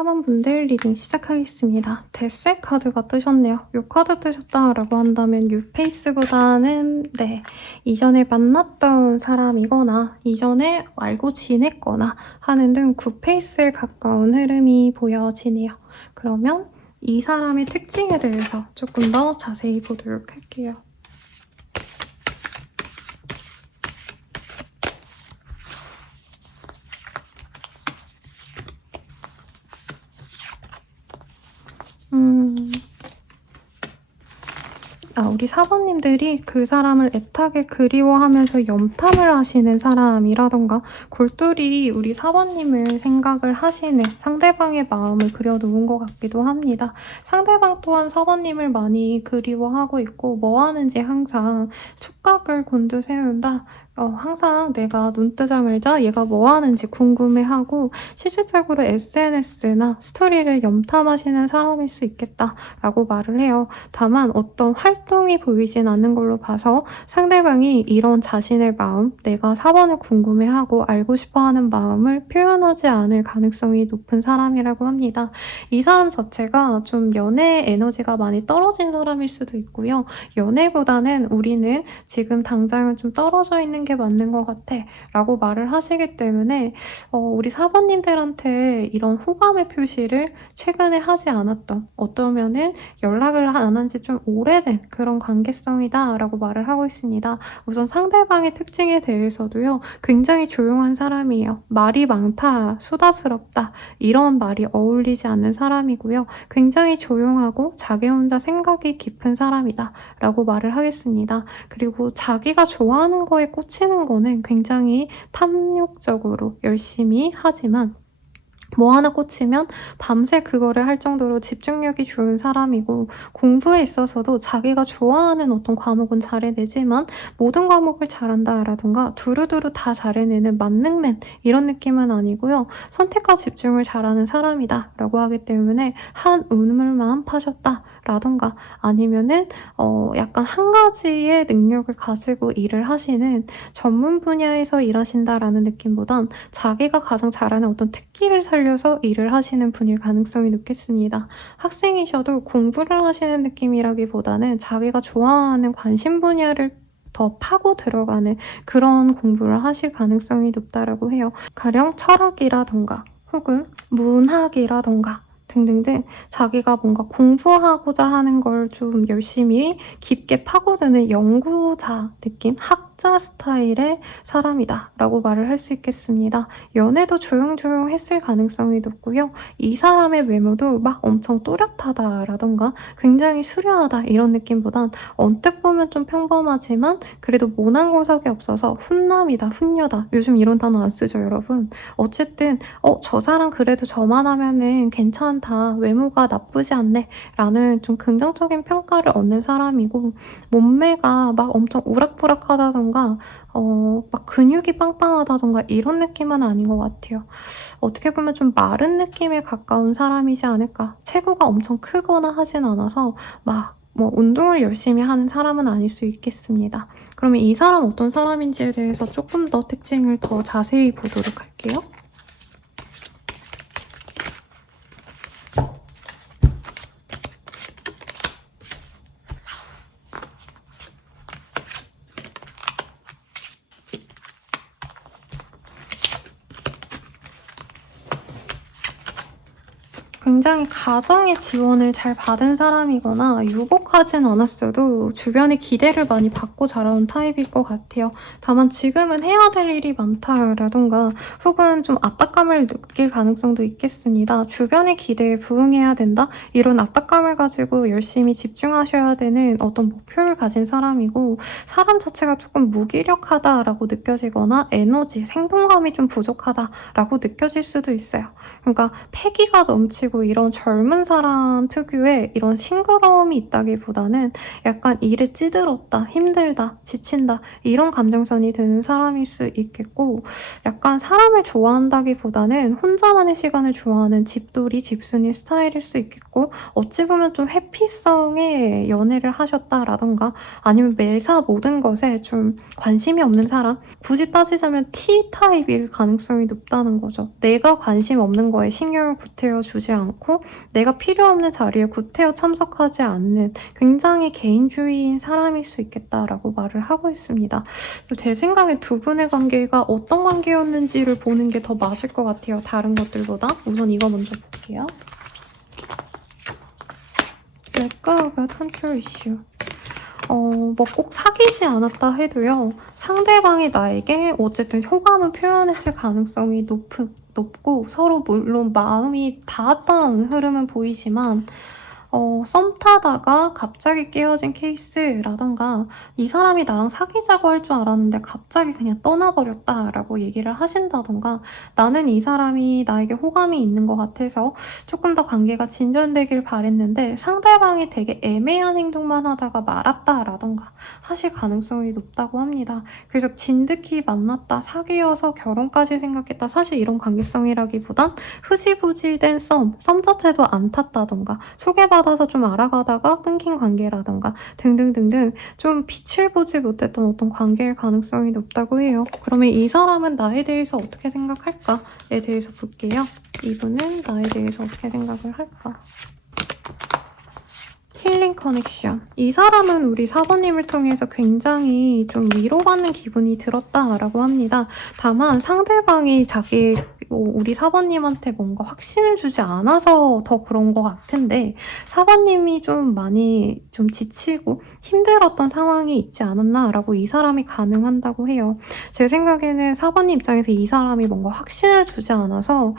4번분들 리딩 시작하겠습니다. 데스 카드가 뜨셨네요. 요 카드 뜨셨다라고 한다면 뉴페이스보다는 이전에 만났던 사람이거나 이전에 알고 지냈거나 하는 등 굿페이스에 가까운 흐름이 보여지네요. 그러면 이 사람의 특징에 대해서 조금 더 자세히 보도록 할게요. 우리 4번님들이 그 사람을 애타게 그리워하면서 염탐을 하시는 사람이라던가 골똘히 우리 4번님을 생각을 하시는 상대방의 마음을 그려놓은 것 같기도 합니다. 상대방 또한 4번님을 많이 그리워하고 있고 뭐 하는지 항상 촉각을 곤두세운다. 항상 내가 눈 뜨자마자 얘가 뭐 하는지 궁금해하고 실질적으로 SNS나 스토리를 염탐하시는 사람일 수 있겠다라고 말을 해요. 다만 어떤 활동이 보이진 않는 걸로 봐서 상대방이 이런 자신의 마음, 내가 4번을 궁금해하고 알고 싶어하는 마음을 표현하지 않을 가능성이 높은 사람이라고 합니다. 이 사람 자체가 좀 연애 에너지가 많이 떨어진 사람일 수도 있고요. 연애보다는 우리는 지금 당장은 좀 떨어져 있는 게 맞는 것 같아 라고 말을 하시기 때문에 우리 4번님들한테 이런 호감의 표시를 최근에 하지 않았던, 어떠면은 연락을 안 한 지 좀 오래된 그런 관계성이다 라고 말을 하고 있습니다. 우선 상대방의 특징에 대해서도요, 굉장히 조용한 사람이에요. 말이 많다, 수다스럽다 이런 말이 어울리지 않는 사람이고요. 굉장히 조용하고 자기 혼자 생각이 깊은 사람이다 라고 말을 하겠습니다. 그리고 자기가 좋아하는 거에 꽂히는 거는 굉장히 탐욕적으로 열심히 하지만 뭐 하나 꽂히면 밤새 그거를 할 정도로 집중력이 좋은 사람이고, 공부에 있어서도 자기가 좋아하는 어떤 과목은 잘해내지만 모든 과목을 잘한다라던가 두루두루 다 잘해내는 만능맨 이런 느낌은 아니고요. 선택과 집중을 잘하는 사람이다 라고 하기 때문에 한 우물만 파셨다 라던가 아니면은 약간 한 가지의 능력을 가지고 일을 하시는 전문 분야에서 일하신다라는 느낌보단 자기가 가장 잘하는 어떤 특기를 살려서 일을 하시는 분일 가능성이 높겠습니다. 학생이셔도 공부를 하시는 느낌이라기보다는 자기가 좋아하는 관심 분야를 더 파고 들어가는 그런 공부를 하실 가능성이 높다라고 해요. 가령 철학이라던가 혹은 문학이라던가 등등등 자기가 뭔가 공부하고자 하는 걸 좀 열심히 깊게 파고드는 연구자 느낌, 학자 스타일의 사람이다 라고 말을 할 수 있겠습니다. 연애도 조용조용 했을 가능성이 높고요. 이 사람의 외모도 막 엄청 또렷하다라던가 굉장히 수려하다 이런 느낌보단 언뜻 보면 좀 평범하지만 그래도 모난고석이 없어서 훈남이다, 훈녀다. 요즘 이런 단어 안 쓰죠, 여러분? 어쨌든 저 사람 그래도 저만 하면은 괜찮다, 외모가 나쁘지 않네 라는 좀 긍정적인 평가를 얻는 사람이고, 몸매가 막 엄청 우락부락하다던가 막 근육이 빵빵하다던가 이런 느낌은 아닌 것 같아요. 어떻게 보면 좀 마른 느낌에 가까운 사람이지 않을까. 체구가 엄청 크거나 하진 않아서 막 뭐 운동을 열심히 하는 사람은 아닐 수 있겠습니다. 그러면 이 사람 어떤 사람인지에 대해서 조금 더 특징을 더 자세히 보도록 할게요. 굉장히 가정의 지원을 잘 받은 사람이거나 유복하진 않았어도 주변의 기대를 많이 받고 자라온 타입일 것 같아요. 다만 지금은 해야 될 일이 많다라던가 혹은 좀 압박감을 느낄 가능성도 있겠습니다. 주변의 기대에 부응해야 된다? 이런 압박감을 가지고 열심히 집중하셔야 되는 어떤 목표를 가진 사람이고, 사람 자체가 조금 무기력하다라고 느껴지거나 에너지, 생동감이 좀 부족하다라고 느껴질 수도 있어요. 그러니까 패기가 넘치고 그리고 이런 젊은 사람 특유의 이런 싱그러움이 있다기보다는 약간 일에 찌들었다, 힘들다, 지친다 이런 감정선이 드는 사람일 수 있겠고, 약간 사람을 좋아한다기보다는 혼자만의 시간을 좋아하는 집돌이, 집순이 스타일일 수 있겠고, 어찌 보면 좀 회피성의 연애를 하셨다라던가 아니면 매사 모든 것에 좀 관심이 없는 사람, 굳이 따지자면 T타입일 가능성이 높다는 거죠. 내가 관심 없는 거에 신경을 구태여 주지 않고 내가 필요 없는 자리에 구태여 참석하지 않는 굉장히 개인주의인 사람일 수 있겠다라고 말을 하고 있습니다. 제 생각에 두 분의 관계가 어떤 관계였는지를 보는 게 더 맞을 것 같아요. 다른 것들보다. 우선 이거 먼저 볼게요. Let go about control issue. 뭐 꼭 사귀지 않았다 해도요, 상대방이 나에게 어쨌든 호감을 표현했을 가능성이 높고, 서로 물론 마음이 닿았던 흐름은 보이지만, 썸 타다가 갑자기 깨어진 케이스라던가, 이 사람이 나랑 사귀자고 할 줄 알았는데 갑자기 그냥 떠나버렸다라고 얘기를 하신다던가, 나는 이 사람이 나에게 호감이 있는 것 같아서 조금 더 관계가 진전되길 바랬는데 상대방이 되게 애매한 행동만 하다가 말았다라던가 하실 가능성이 높다고 합니다. 그래서 진득히 만났다, 사귀어서 결혼까지 생각했다, 사실 이런 관계성이라기보단 흐지부지된 썸 자체도 안 탔다던가, 소개받아서 좀 알아가다가 끊긴 관계라던가 등등등등 좀 빛을 보지 못했던 어떤 관계일 가능성이 높다고 해요. 그러면 이 사람은 나에 대해서 어떻게 생각할까에 대해서 볼게요. 이분은 나에 대해서 어떻게 생각을 할까? 힐링 커넥션. 이 사람은 우리 사번님을 통해서 굉장히 좀 위로받는 기분이 들었다라고 합니다. 다만 상대방이 우리 사번님한테 뭔가 확신을 주지 않아서 더 그런 것 같은데, 사번님이 좀 많이 좀 지치고 힘들었던 상황이 있지 않았나라고 이 사람이 가능한다고 해요. 제 생각에는 사번님 입장에서 이 사람이 뭔가 확신을 주지 않아서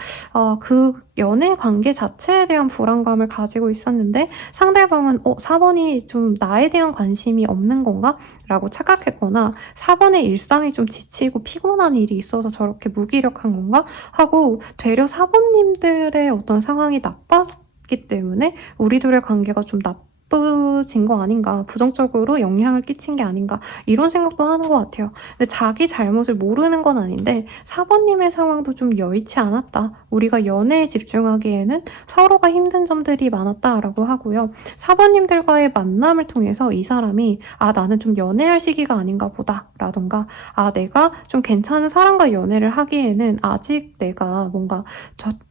그 연애 관계 자체에 대한 불안감을 가지고 있었는데, 상대방은 사번이 좀 나에 대한 관심이 없는 건가? 라고 착각했거나 4번의 일상이 좀 지치고 피곤한 일이 있어서 저렇게 무기력한 건가? 하고 되려 4번님들의 어떤 상황이 나빴기 때문에 우리 둘의 관계가 좀 나쁘진 거 아닌가, 부정적으로 영향을 끼친 게 아닌가, 이런 생각도 하는 것 같아요. 근데 자기 잘못을 모르는 건 아닌데 4번님의 상황도 좀 여의치 않았다, 우리가 연애에 집중하기에는 서로가 힘든 점들이 많았다라고 하고요. 4번님들과의 만남을 통해서 이 사람이 나는 좀 연애할 시기가 아닌가 보다 라던가, 내가 좀 괜찮은 사람과 연애를 하기에는 아직 내가 뭔가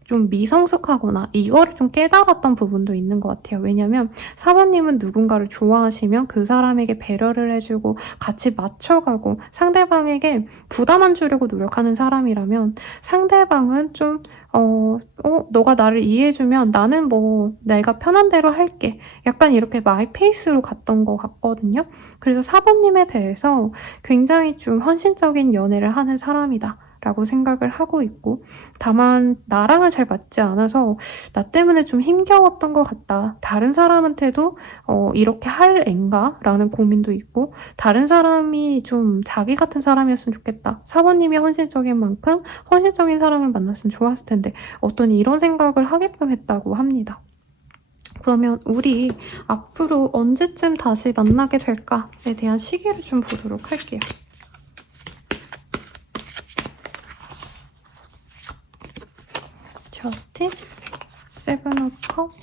좀 미성숙하거나 이거를 좀 깨달았던 부분도 있는 것 같아요. 왜냐면 4번님은 누군가를 좋아하시면 그 사람에게 배려를 해주고 같이 맞춰가고 상대방에게 부담 안 주려고 노력하는 사람이라면, 상대방은 좀 너가 나를 이해해주면 나는 뭐 내가 편한 대로 할게, 약간 이렇게 마이 페이스로 갔던 것 같거든요. 그래서 4번님에 대해서 굉장히 좀 헌신적인 연애를 하는 사람이다 라고 생각을 하고 있고, 다만 나랑은 잘 맞지 않아서 나 때문에 좀 힘겨웠던 것 같다, 다른 사람한테도 이렇게 할 앤가? 라는 고민도 있고, 다른 사람이 좀 자기 같은 사람이었으면 좋겠다, 4번님이 헌신적인 만큼 헌신적인 사람을 만났으면 좋았을 텐데, 어떤 이런 생각을 하게끔 했다고 합니다. 그러면 우리 앞으로 언제쯤 다시 만나게 될까에 대한 시기를 좀 보도록 할게요. Justice, Seven of Cups.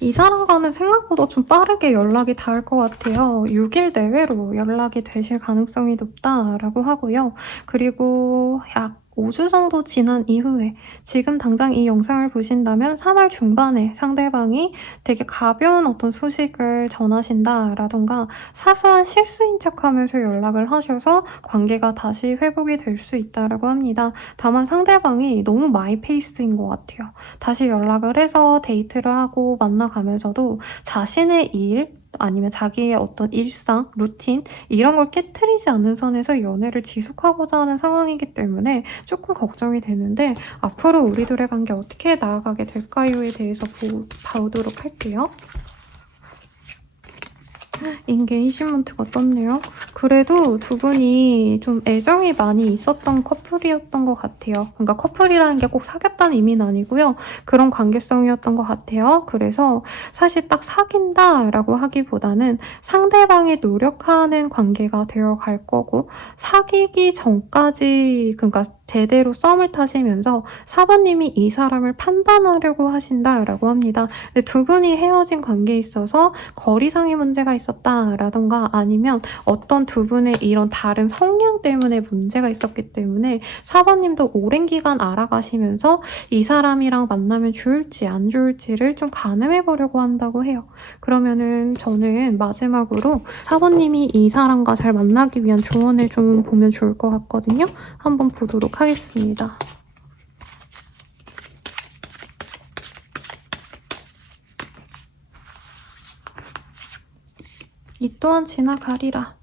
이 사람과는 생각보다 좀 빠르게 연락이 닿을 것 같아요. 6일 내외로 연락이 되실 가능성이 높다라고 하고요. 그리고 약 5주 정도 지난 이후에, 지금 당장 이 영상을 보신다면 3월 중반에 상대방이 되게 가벼운 어떤 소식을 전하신다라던가 사소한 실수인 척하면서 연락을 하셔서 관계가 다시 회복이 될 수 있다라고 합니다. 다만 상대방이 너무 마이 페이스인 것 같아요. 다시 연락을 해서 데이트를 하고 만나가면서도 자신의 일, 아니면 자기의 어떤 일상, 루틴 이런 걸 깨트리지 않는 선에서 연애를 지속하고자 하는 상황이기 때문에 조금 걱정이 되는데, 앞으로 우리들의 관계 어떻게 나아가게 될까요에 대해서 보도록 할게요. 인게이지먼트가 떴네요. 그래도 두 분이 좀 애정이 많이 있었던 커플이었던 것 같아요. 그러니까 커플이라는 게 꼭 사귀었다는 의미는 아니고요. 그런 관계성이었던 것 같아요. 그래서 사실 딱 사귄다라고 하기보다는 상대방이 노력하는 관계가 되어 갈 거고, 사귀기 전까지, 그러니까 제대로 썸을 타시면서 사부님이 이 사람을 판단하려고 하신다라고 합니다. 근데 두 분이 헤어진 관계에 있어서 거리상의 문제가 있었다라던가 아니면 어떤 두 분의 이런 다른 성향 때문에 문제가 있었기 때문에 사부님도 오랜 기간 알아가시면서 이 사람이랑 만나면 좋을지 안 좋을지를 좀 가늠해 보려고 한다고 해요. 그러면은 저는 마지막으로 사부님이 이 사람과 잘 만나기 위한 조언을 좀 보면 좋을 것 같거든요. 한번 보도록 하겠습니다. 이 또한 지나가리라.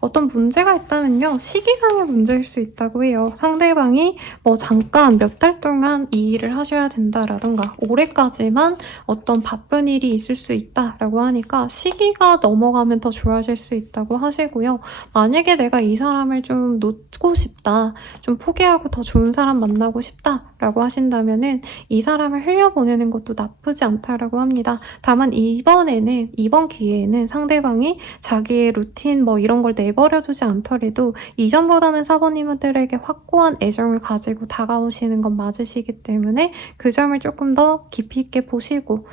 어떤 문제가 있다면요. 시기상의 문제일 수 있다고 해요. 상대방이 뭐 잠깐 몇 달 동안 이 일을 하셔야 된다라던가 올해까지만 어떤 바쁜 일이 있을 수 있다라고 하니까 시기가 넘어가면 더 좋아질 수 있다고 하시고요. 만약에 내가 이 사람을 좀 놓고 싶다, 좀 포기하고 더 좋은 사람 만나고 싶다라고 하신다면은 이 사람을 흘려보내는 것도 나쁘지 않다라고 합니다. 다만 이번 기회에는 상대방이 자기의 루틴 뭐 이런 걸 내버려두지 않더라도 이전보다는 사부님들에게 확고한 애정을 가지고 다가오시는 건 맞으시기 때문에 그 점을 조금 더 깊이 있게 보시고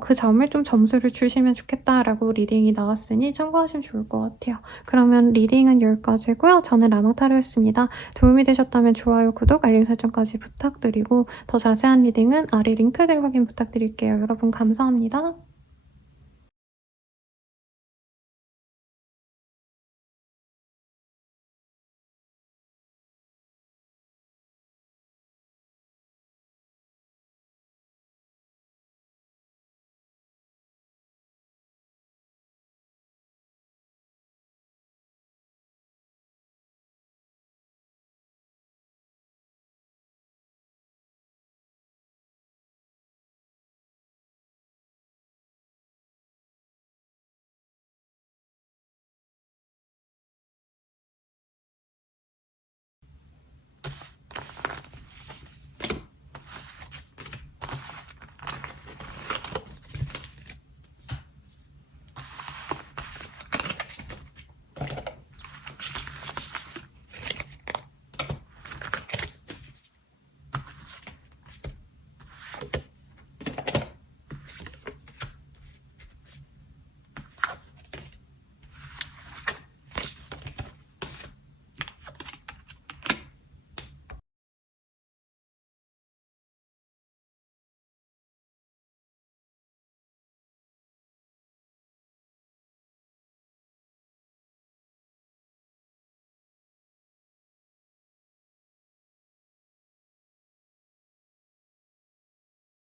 그 점을 좀 점수를 주시면 좋겠다라고 리딩이 나왔으니 참고하시면 좋을 것 같아요. 그러면 리딩은 여기까지고요. 저는 라망타로였습니다. 도움이 되셨다면 좋아요, 구독, 알림 설정까지 부탁드리고 더 자세한 리딩은 아래 링크들 확인 부탁드릴게요. 여러분 감사합니다.